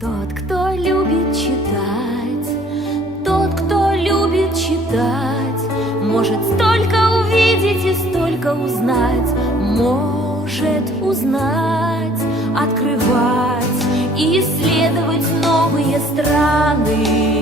Тот, кто любит читать, тот, кто любит читать, может столько увидеть и столько узнать, может узнать, открывать и исследовать новые страны,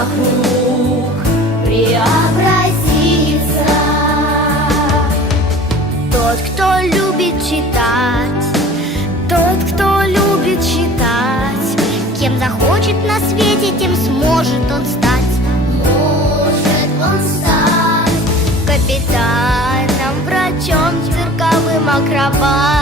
вокруг преобразиться Тот, кто любит читать, тот, кто любит читать, кем захочет на свете, тем сможет он стать. Может он стать капитаном, врачом, цирковым акробатом,